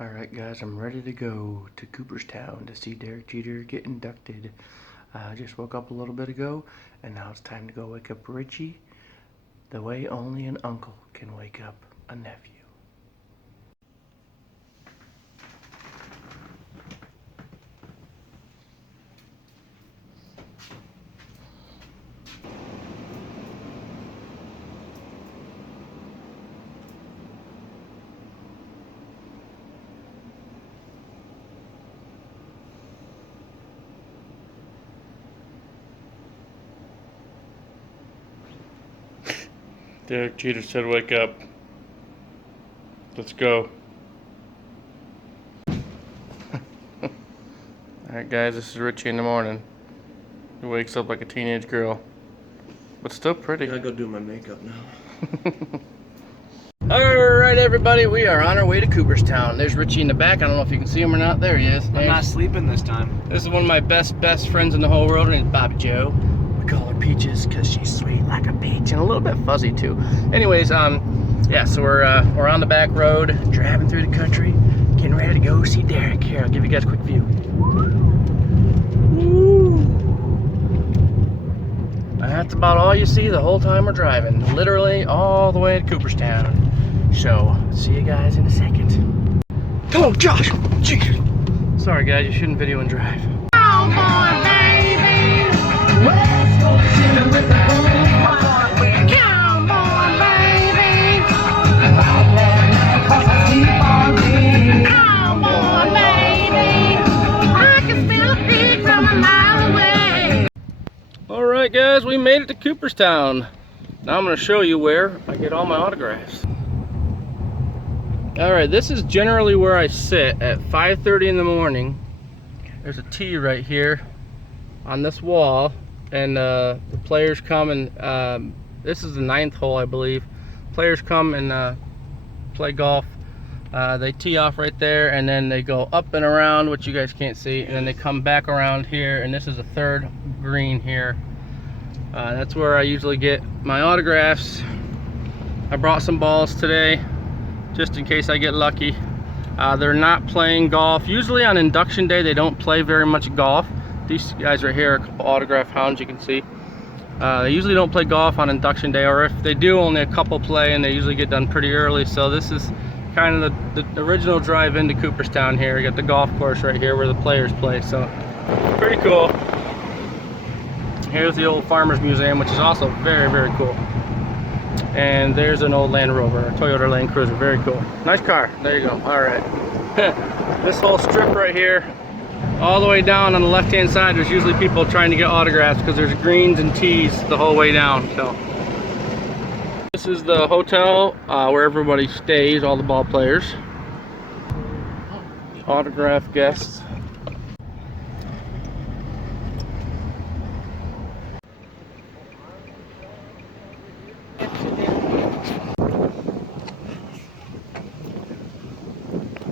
Alright guys, I'm ready to go to Cooperstown to see Derek Jeter get inducted. I just woke up a little bit ago, and now it's time to go wake up Richie the way only an uncle can wake up a nephew. Derek Jeter said wake up. Let's go. Alright guys, this is Richie in the morning. He wakes up like a teenage girl. But still pretty. I gotta go do my makeup now. Alright everybody, we are on our way to Cooperstown. There's Richie in the back. I don't know if you can see him or not. There he is. I'm not sleeping this time. This is one of my best friends in the whole world. Her name's Bobby Joe. We call her Peaches because she's sweet like a peach and a little bit fuzzy too. Anyways, yeah, so we're on the back road, driving through the country, getting ready to go see Derek. Here, I'll give you guys a quick view. Woo. And that's about all you see the whole time we're driving. Literally all the way to Cooperstown. So, see you guys in a second. Come on, Josh! Jesus! Sorry guys, you shouldn't video and drive. Come on, baby! Let's go chillin' with the boom. Come on, baby! Come on, baby! I can smell a pig from a mile away. Alright guys, we made it to Cooperstown. Now I'm going to show you where I get all my autographs. Alright, this is generally where I sit at 5:30 in the morning. There's a tee right here on this wall, and the players come and this is the 9th hole, I believe. Players come and play golf. They tee off right there, and then they go up and around, which you guys can't see, and then they come back around here, and this is the 3rd green here. That's where I usually get my autographs. I brought some balls today just in case I get lucky. They're not playing golf. Usually on induction day they don't play very much golf. These guys right here are a couple autograph hounds, you can see. They usually don't play golf on induction day, or if they do, only a couple play, and they usually get done pretty early. So this is kind of the original drive into Cooperstown here. You got the golf course right here where the players play, so pretty cool. Here's the old Farmers Museum, which is also very cool. And there's an old Land Rover, a Toyota Land Cruiser, very cool. Nice car, there you go, all right. This whole strip right here, all the way down on the left-hand side, there's usually people trying to get autographs because there's greens and tees the whole way down. So this is the hotel where everybody stays, all the ball players. Autograph guests.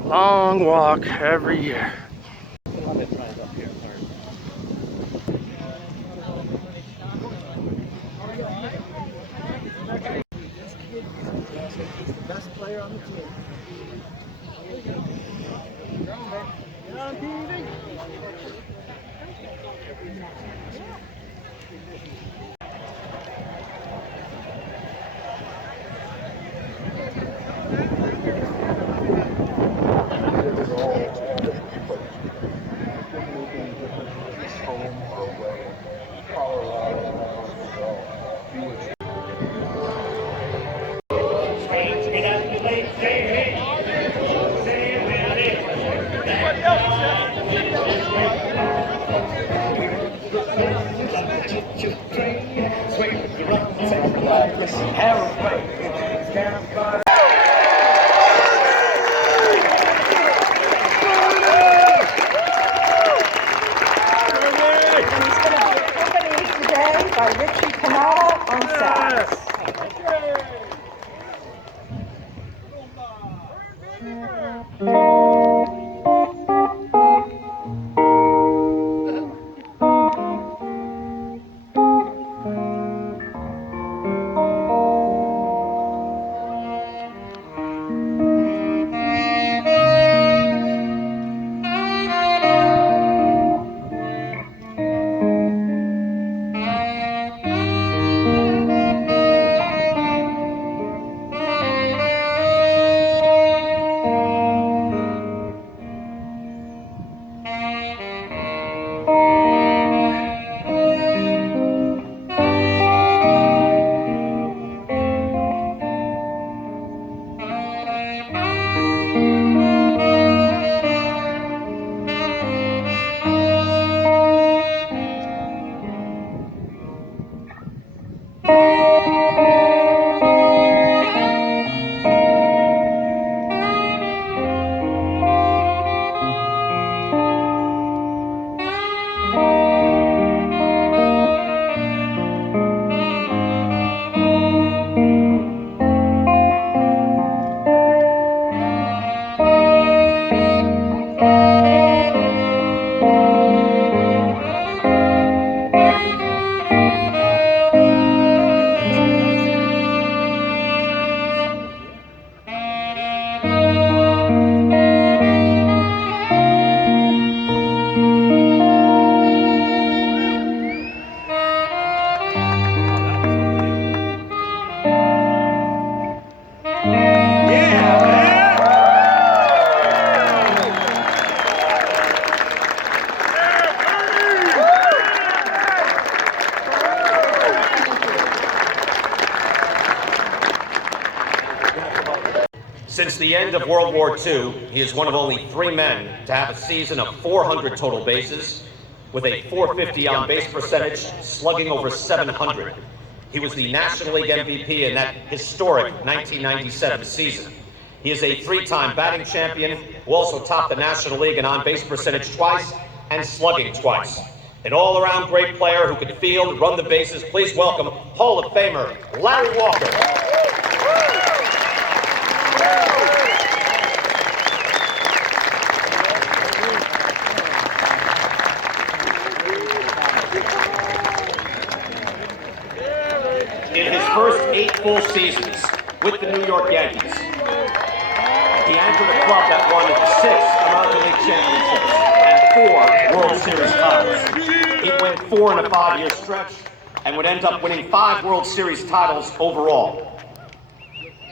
Long walk every year. Best player on the team. Get on TV. By Richie Canada on sax. the end of World War II, he is one of only 3 men to have a season of 400 total bases, with a .450 on-base percentage, slugging over 700. He was the National League MVP in that historic 1997 season. He is a 3-time batting champion, who also topped the National League in on-base percentage twice and slugging twice. An all-around great player who could field, run the bases. Please welcome Hall of Famer Larry Walker. In his first 8 full seasons with the New York Yankees, he anchored a club that won 6 American League championships and 4 World Series titles. He'd win 4 in a 5-year stretch and would end up winning 5 World Series titles overall.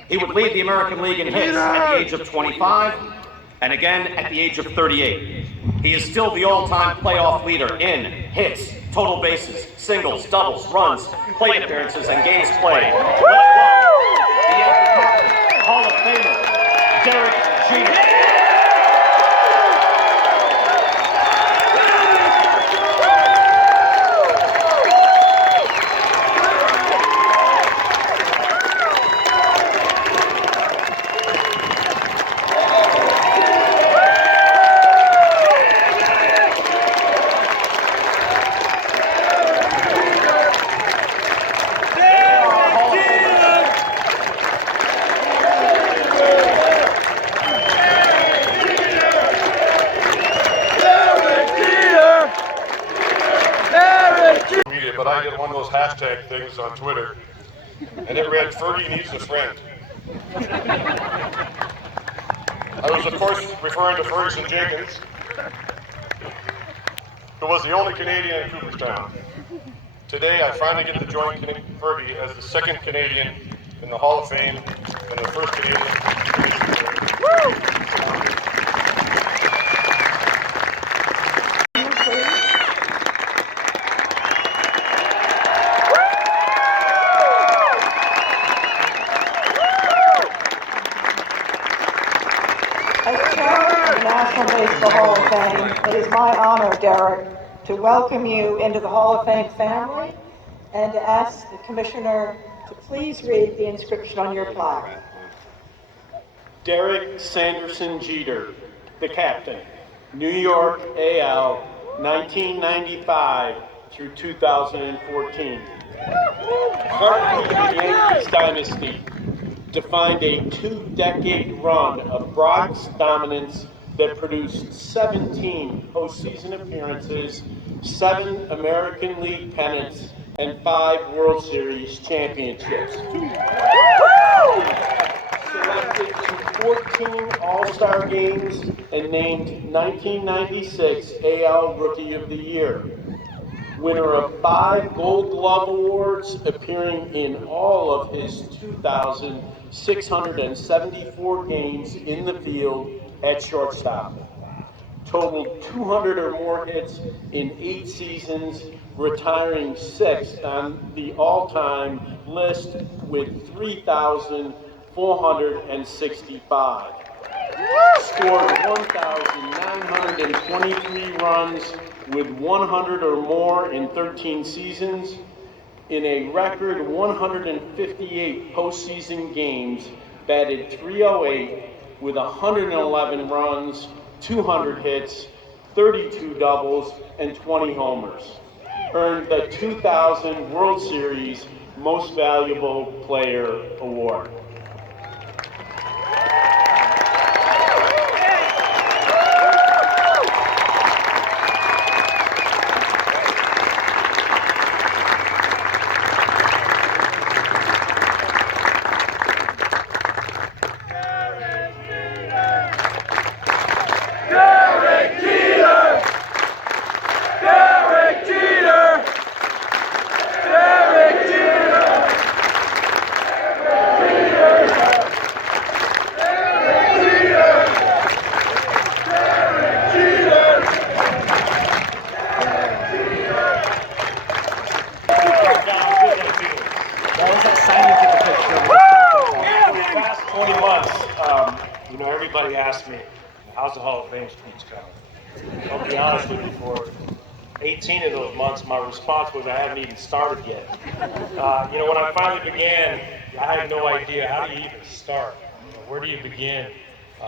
He would lead the American League in hits at the age of 25 and again at the age of 38. He is still the all-time playoff leader in hits, total bases, singles, doubles, runs, plate appearances, and games played. Let's welcome the Yankee Hall of Famer, Derek Jeter. But I did one of those hashtag things on Twitter, and it read, "Fergie needs a friend." I was, of course, referring to Ferguson Jenkins, who was the only Canadian in Cooperstown. Today, I finally get to join Fergie as the 2nd Canadian in the Hall of Fame and the 1st Canadian. Woo! The Hall of Fame. It is my honor, Derek, to welcome you into the Hall of Fame family and to ask the Commissioner to please read the inscription on your plaque. Derek Sanderson Jeter, the captain, New York AL, 1995 through 2014. Part of the Yankees dynasty defined a 2-decade run of Bryant's dominance that produced 17 postseason appearances, 7 American League pennants, and 5 World Series championships. Selected to 14 All-Star games and named 1996 AL Rookie of the Year. Winner of 5 Gold Glove Awards, appearing in all of his 2,674 games in the field at shortstop. Totaled 200 or more hits in 8 seasons, retiring 6th on the all-time list with 3,465. Scored 1,923 runs with 100 or more in 13 seasons. In a record 158 postseason games, batted .308 with 111 runs, 200 hits, 32 doubles, and 20 homers. Earned the 2000 World Series Most Valuable Player Award. Derek Jeter! how's the Hall of Fame speech coming? I'll be honest with you, for 18 of those months, my response was I haven't even started yet. When I finally began, I had no idea, how do you even start? Where do you begin?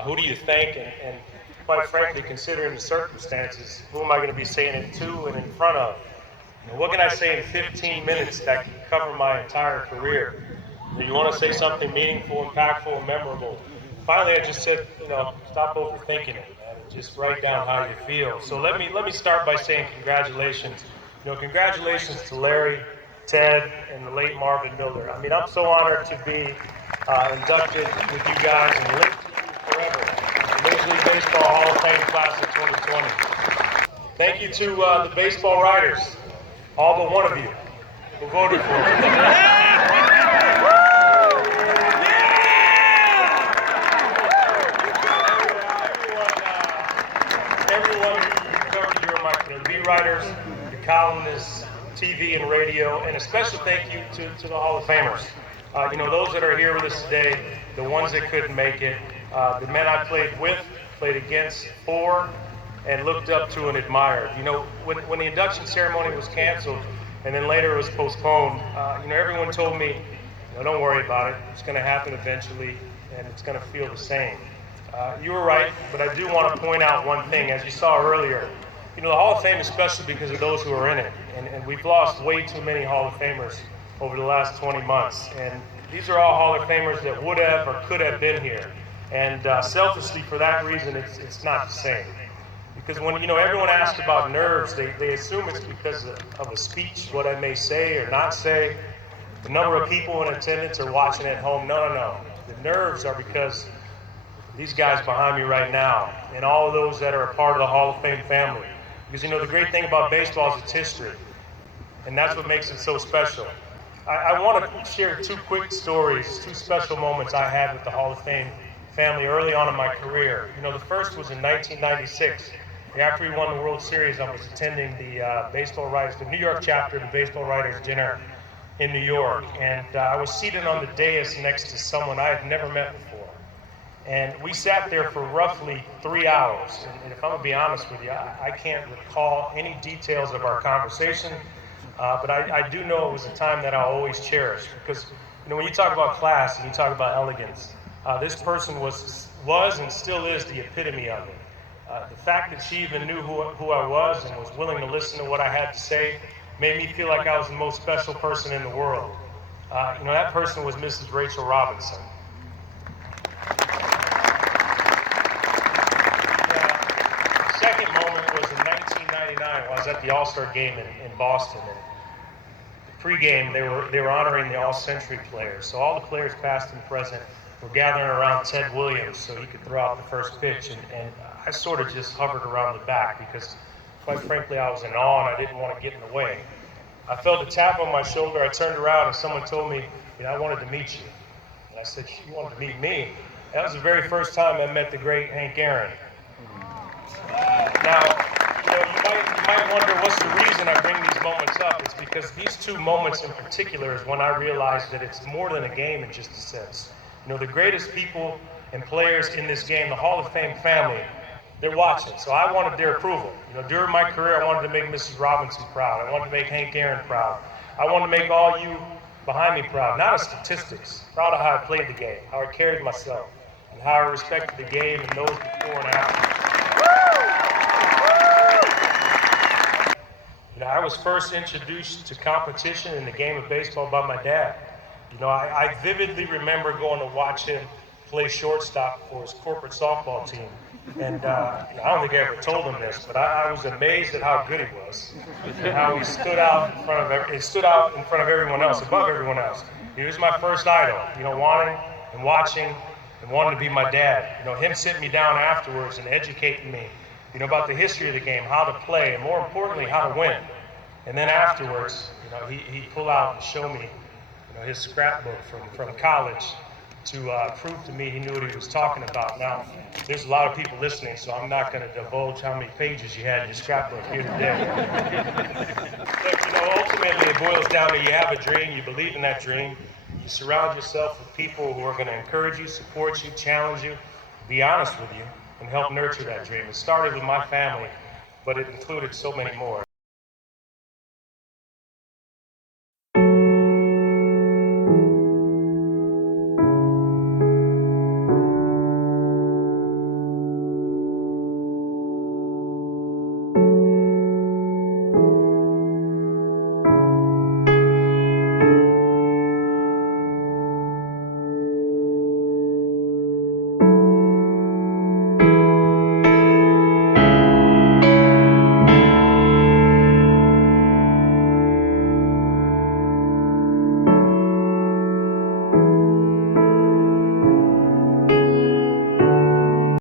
Who do you thank? And quite frankly, considering the circumstances, who am I going to be saying it to and in front of? What can I say in 15 minutes that can cover my entire career? You want to say something meaningful, impactful, and memorable. Finally, I just said, stop overthinking it, man, and just write down how you feel. So let me start by saying congratulations. Congratulations to Larry, Ted, and the late Marvin Miller. I mean, I'm so honored to be inducted with you guys and linked with you forever. Major League Baseball Hall of Fame Class of 2020. Thank you to the baseball writers, all but one of you who voted for me. The writers, the columnists, TV and radio, and a special thank you to the Hall of Famers. Those that are here with us today, the ones that couldn't make it, the men I played with, played against, for, and looked up to and admired. When the induction ceremony was canceled and then later it was postponed, everyone told me, don't worry about it, it's going to happen eventually and it's going to feel the same. You were right, but I do want to point out one thing. As you saw earlier, the Hall of Fame is special because of those who are in it. And we've lost way too many Hall of Famers over the last 20 months. And these are all Hall of Famers that would have or could have been here. And selfishly, for that reason, it's not the same. Because when, everyone asks about nerves, they assume it's because of a speech, what I may say or not say. The number of people in attendance or watching at home. No. The nerves are because these guys behind me right now and all of those that are a part of the Hall of Fame family. Because the great thing about baseball is its history, and that's what makes it so special. I want to share two quick stories, two special moments I had with the Hall of Fame family early on in my career. The first was in 1996. After we won the World Series, I was attending the New York chapter of the Baseball Writers Dinner in New York, and I was seated on the dais next to someone I had never met before. And we sat there for roughly 3 hours. And if I'm gonna be honest with you, I can't recall any details of our conversation, but I do know it was a time that I'll always cherish. Because when you talk about class and you talk about elegance, this person was and still is the epitome of it. The fact that she even knew who I was and was willing to listen to what I had to say made me feel like I was the most special person in the world. That person was Mrs. Rachel Robinson. Second moment was in 1999 when I was at the All-Star game in Boston. And the pregame, they were honoring the All-Century players. So all the players past and present were gathering around Ted Williams so he could throw out the first pitch. And I sort of just hovered around the back because, quite frankly, I was in awe and I didn't want to get in the way. I felt a tap on my shoulder. I turned around and someone told me, I wanted to meet you. And I said, you wanted to meet me? That was the very first time I met the great Hank Aaron. Now, you might wonder what's the reason I bring these moments up. It's because these two moments in particular is when I realized that it's more than a game in just a sense. The greatest people and players in this game, the Hall of Fame family, they're watching. So I wanted their approval. During my career, I wanted to make Mrs. Robinson proud. I wanted to make Hank Aaron proud. I wanted to make all you behind me proud, not of statistics, proud of how I played the game, how I carried myself, and how I respected the game and those before and after. I was first introduced to competition in the game of baseball by my dad. I vividly remember going to watch him play shortstop for his corporate softball team. And I don't think I ever told him this, but I was amazed at how good he was, and how he stood out in front of everyone else, above everyone else. He was my first idol, wanting and watching and wanting to be my dad. Him sitting me down afterwards and educating me, about the history of the game, how to play, and more importantly, how to win. And then afterwards, he'd pull out and show me, his scrapbook from college to prove to me he knew what he was talking about. Now, there's a lot of people listening, so I'm not going to divulge how many pages you had in your scrapbook here today. But, ultimately, it boils down to you have a dream, you believe in that dream, you surround yourself with people who are going to encourage you, support you, challenge you, be honest with you, and help nurture that dream. It started with my family, but it included so many more.